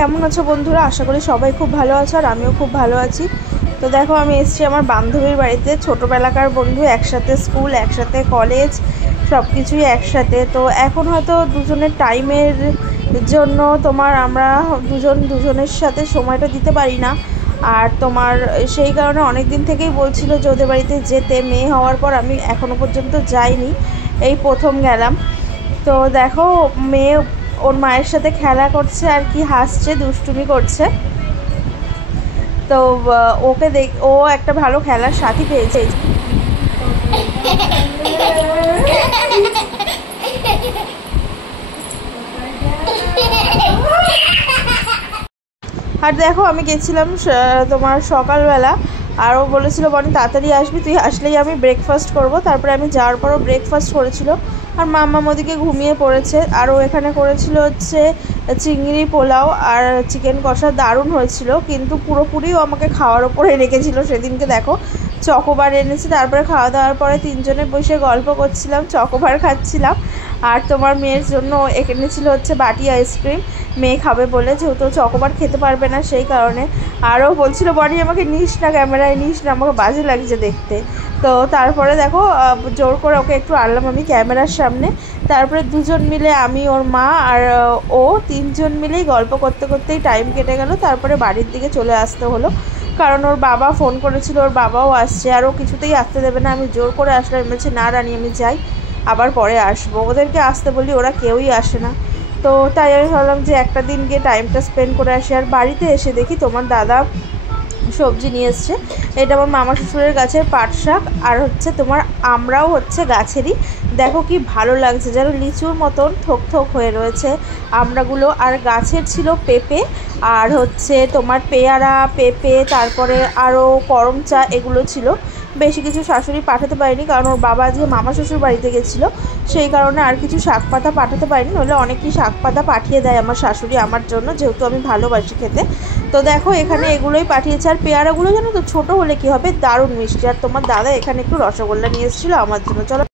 কেমন আছো বন্ধুরা? আশা করি সবাই খুব ভালো আছো আর আমিও খুব ভালো আছি। তো দেখো আমি এসেছি আমার বান্ধবীর বাড়িতে। ছোটোবেলাকার বন্ধু, একসাথে স্কুল, একসাথে কলেজ, সব কিছুই একসাথে। তো এখন হয়তো দুজনের টাইমের জন্য আমরা দুজনের সাথে সময়টা দিতে পারি না। আর সেই কারণে অনেক দিন থেকেই বলছিল যে ওদের বাড়িতে যেতে। মেয়ে হওয়ার পর আমি এখনও পর্যন্ত যাইনি, এই প্রথম গেলাম। তো দেখো মেয়ে ওর মায়ের সাথে খেলা করছে আর কি, হাসছে, দুষ্টুমি করছে। তো ও একটা ভালো খেলার সাথী পেয়েছে। আর দেখো আমি গেছিলাম সকালবেলা, আর ও বলেছিল বনি তাড়াতাড়ি আসবি, তুই আসলেই আমি ব্রেকফাস্ট করব। তারপরে আমি যাওয়ার পরও ব্রেকফাস্ট করেছিল। আর মাম্মা ওদিকে ঘুমিয়ে পড়েছে। আর ও এখানে করেছিল হচ্ছে চিংড়ি পোলাও আর চিকেন কষা, দারুণ হয়েছিল। কিন্তু পুরোপুরি ও আমাকে খাওয়ার ওপরে রেখেছিল সেদিনকে। দেখো চকোবার এনেছে। তারপরে খাওয়া দাওয়ার পরে তিনজনে বসে গল্প করছিলাম, চকোবার খাচ্ছিলাম। আর মেয়ের জন্য এনেছিল হচ্ছে বাটি আইসক্রিম, মেয়ে খাবে বলে, যেহেতু চকোবার খেতে পারবে না সেই কারণে। আরও বলছিল বনি আমাকে নিস না, ক্যামেরায় নিস না, আমাকে বাজে লাগছে দেখতে। তো তারপরে দেখো জোর করে ওকে একটু আনলাম আমি ক্যামেরার সামনে। তারপরে দুজন মিলে, আমি, ওর মা আর ও, তিনজন মিলেই গল্প করতে করতেই টাইম কেটে গেল। তারপরে বাড়ির দিকে চলে আসতে হলো, কারণ ওর বাবা ফোন করেছিল, ওর বাবাও আসছে। আর ও কিছুতেই আসতে দেবে না। আমি জোর করে আসলাম, আমি বলছি না রানি আমি যাই, আবার পরে আসবো। ওদেরকে আসতে বলি, ওরা কেউই আসে না। তো তাই আমি ভাবলাম যে একটা দিন গিয়ে টাইমটা স্পেন্ড করে আসি। আর বাড়িতে এসে দেখি তোমার দাদা সবজি নিয়ে এসছে। এটা আমার মামা শ্বশুরের গাছের পাট শাক, আর হচ্ছে আমরাও হচ্ছে গাছেরই। দেখো কি ভালো লাগছে, যেন লিচুর মতন থোক থোক হয়ে রয়েছে আমড়াগুলো। আর গাছের ছিল পেঁপে, আর হচ্ছে পেয়ারা, পেঁপে, তারপরে আরও করমচা, এগুলো ছিল। বেশি কিছু শাশুড়ি পাঠাতে পারেনি, কারণ ওর বাবা আজকে মামা শ্বশুর বাড়িতে গেছিলো, সেই কারণে আর কিছু শাক পাতা পাঠাতে পারিনি। নইলে অনেকই শাক পাতা পাঠিয়ে দেয় আমার শাশুড়ি আমার জন্য, যেহেতু আমি ভালোবাসি খেতে। তো দেখো এখানে এগুলোই পাঠিয়েছে। আর পেয়ারাগুলো জানো তো ছোটো হলে কী হবে, দারুণ মিষ্টি। আর তোমার দাদা এখানে একটু রসগোল্লা নিয়ে এসেছিলো আমার জন্য। চলো